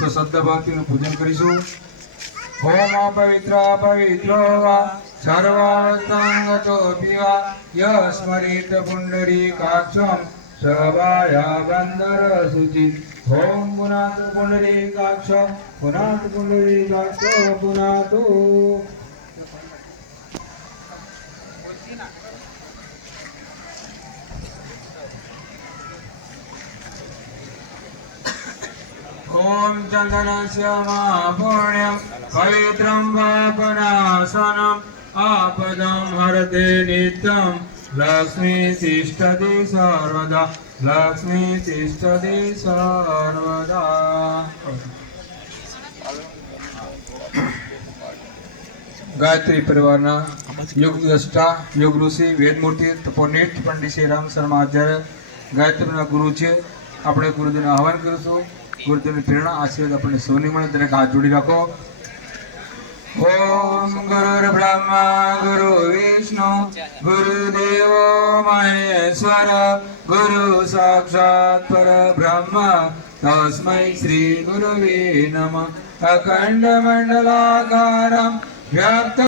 તો શ્રદ્ધા ભક્તિનું પૂજન કરીશું। ओम पवित्र पवित्रो वा सर्वार्थंगतो पिवा यस्मरित पुंडरीकाक्षं सभाया बंदर शुचि। ओम पुनातु पुंडरीकाक्ष पुनातु पुंडरीकाक्ष पुनातु। ओम चंदनस्य महापुण्यं पवित्रं पापनाशनम् आपदं हरते नित्यं लक्ष्मी तिष्ठति सर्वदा लक्ष्मी तिष्ठति सर्वदा। गायत्री परिवारना योग द्रष्टा योग ऋषि वेदमूर्ति तपोनिष्ठ पंडित श्री राम शर्मा आचार्य गायत्रीना गुरु छे। આપણે ગુરુજીને આહવાન કરીશું। गुरुदेव प्रेरणा आशीर्वाद अपने सोनी मन दरेक हाथ जोड़ी रखो। ओम गुरुर्ब्रह्मा गुरु विष्णु गुरुदेव महेश्वर गुरु साक्षात् परब्रह्म तस्मै श्री गुरुवे नमः। अखंड मंडलाकारं व्याप्त